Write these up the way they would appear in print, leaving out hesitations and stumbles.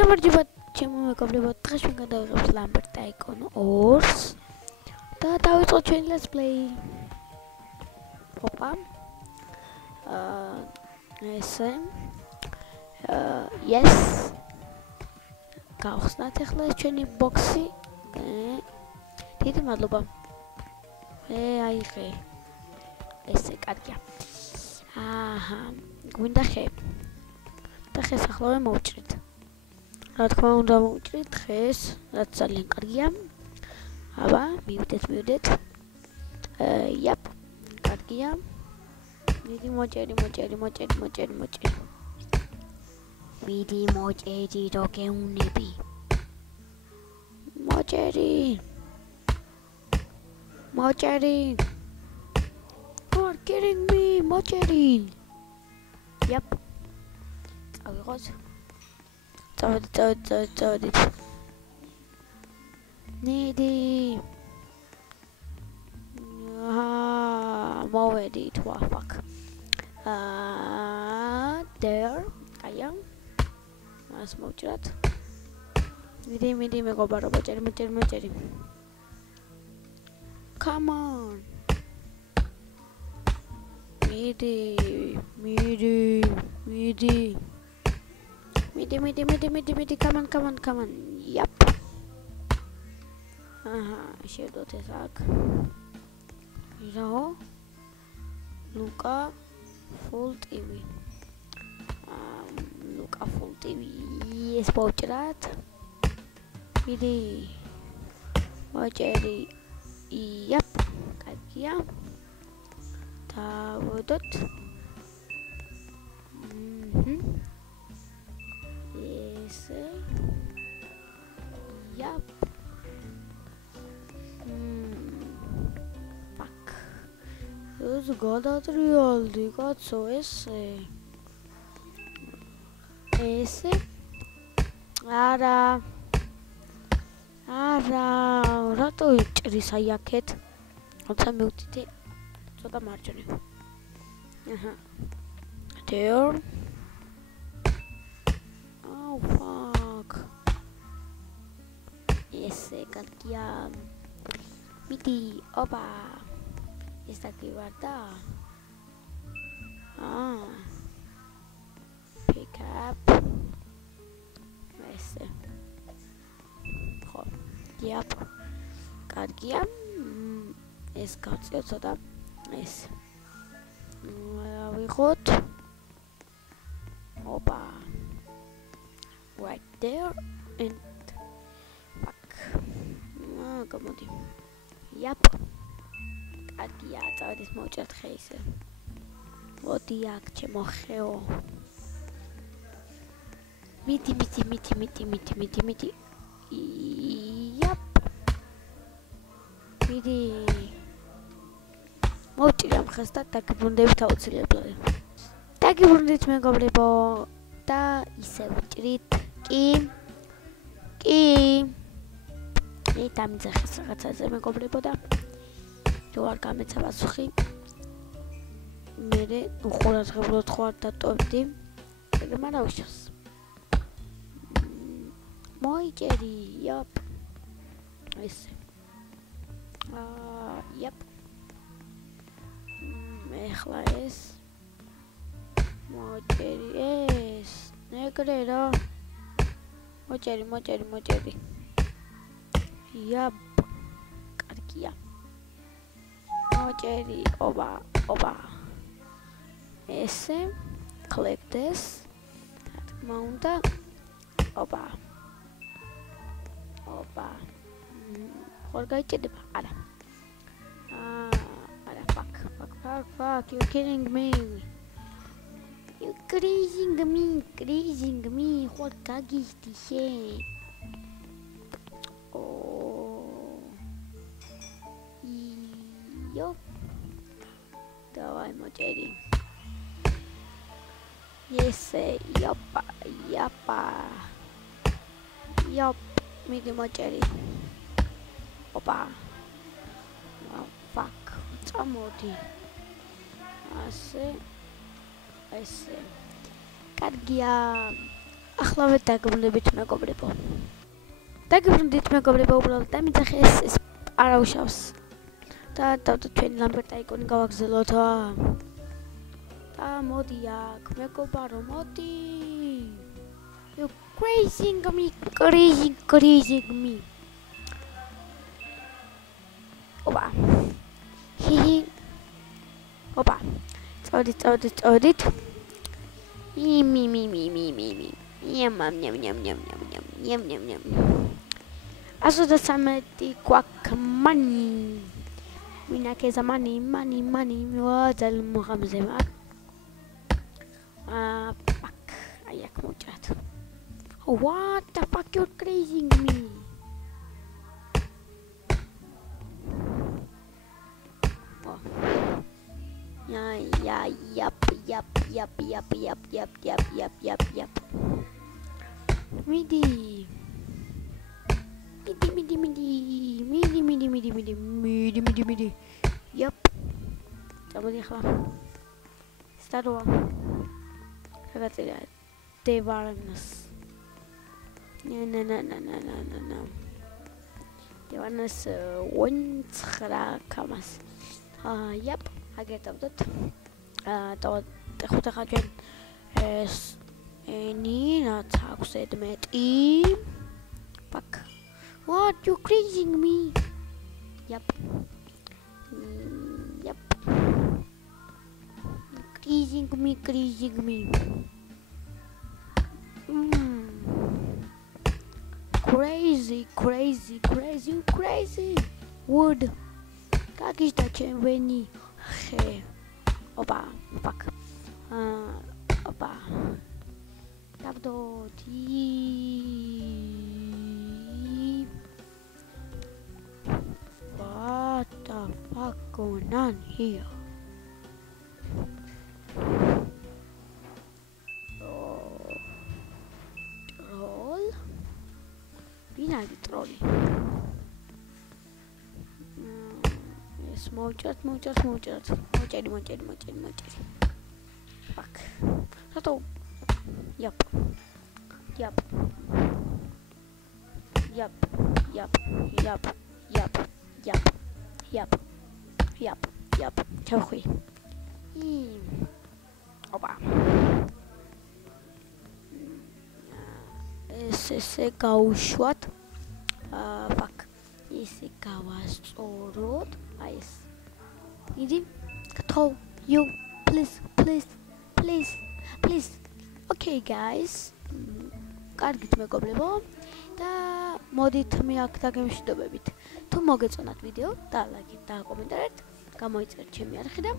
გამარჯობა ჩემო მეგობრებო, დღეს ჩვენ გადავიღებთ Lambert Tycoon 2-ს და დავიწყოთ ჩვენი let's play. Hoppa. ესე. Yes. გავხსნათ ახლა ჩვენი ბოქსი. დიდი მადლობა. აიღე. ესე კარგია. აჰა, გვინდა ხე. და ხეს ახლა მოვჭრით. რა თქმა უნდა მოვჭრით ხეს, რაც ძალიან კარგია. აბა, მივიდეთ. იაპ, კარგია. მიდი მოჭერი. მიდი მოჭერი რო გეუნები. მოჭერი. You are kidding me, მოჭერი. იაპ. წავიღოთ. წავედით. ნიდი. მოვედით, fuck. There, აია. მას მოვჭრათ. მიდი მეგობარო, მოჭერი. Come on. მიდი. Come on. Yep. შევდოთ ეს აქ. ირაო. Luca Full TV. Luca Full TV. ეს პოჭრათ. მიდი. მოჭერი. Yep. კარგია. დავოდოთ. ესე. Yep. Fuck. ეს გადატრიალდი კაცო ესე. არა, რატო იჭრის აი აქეთ? როცა მივდიდი ცოტა მარჯვნივ. There. Oh fuck. ესე კარგია. მიდი, ოპა. ეს დაგივარდა. Pick up. ესე. ხო. Yep. კარგია. ეს გავწიოთ ცოტა. ეს. ვიღოთ. ოპა. Right there and fuck. გამოდი. Yep. კარგია, წავედის მოვჭრათ ხე ისე. მოდი აქ ჩემო ხეო. მიდი. Yep. მიდი. მოვჭრე ამ ხეს და დაგიბრუნდებით აუცილებლად. დაგიბრუნდით მეგობრებო და ისე ვჭრით. კი. დამიძახეს რაღაცაზე მეგობრებო და რო არ გამეცა პასუხი. მე უყურადღებლად ხო არ დატოვდი. მაგრამ უშავს. მოიჭერი, იაპ. ესე. იაპ. ეხლა ეს. მოიჭერი ეს. ნეგრე რა. მოჭერი. იაპ. კარგია. მოჭერი, ოპა. ესე. Click this. თქმა უნდა. ოპა. ხარ გაიჭედება? არა. არა, fuck. You're kidding me. You crazy me. ხარ გაგიხდი შე. Yo. Давай, მოჭერი. Ესე, იაპა. Yep, მიდი მოჭერი. ოპა. Fuck. წამოდი. ესე. კარგია. Ახლავე დაგბრუნდებით მეგობრებო. დაგბრუნდით მეგობრებო, უბრალოდ დამიძახე ეს არავშავს. და თქვენი ლამბერტ აიკონი გავაგზავნოთ. და მოდი აქ მეგობარო, მოდი. You crazy me. Opa. Hihi. Opa. წავდით. Mi. Yum. Asуда sameti guacamani. Mina keza money. Wadzal muhamzema. Fuck. Ayak mujat. What the fuck, you're crazy me. Oh. Yup. Midi. Yup. Coba lihat. Start doang. Kagak tidak. Devarnas. No. Devarnas ontsra kamas. Yup. Agak tahu. Tahu kan. Ini aku sedmet Fuck. What, you crazy me? Yup. Crazy me. Crazy. Wood. Как это чемвени? Опа. Fuck. Опа. Табдо. What the fuck going on here? Troll? Binary troll. Yes, mojat. Mojadi. Fuck. Satu. Yup. Чохуй. Опа. Ესე გაუშვათ. Fuck. Ესე გავასწოროთ. Აი ეს. იდი. გთხოვ. You please. Okay guys. კარგით მეგობრებო. და მოდით მე აქ დაგემშვიდობებით. თუ მოგეწონათ ვიდეო, დალაიქეთ და კომენტარით, გამოიწერეთ ჩემი არხი და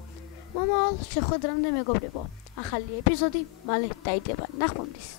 მომავალ შეხვედრამდე მეგობრებო. ახალი ეპიზოდი მალე დაიდება. ნახვამდის.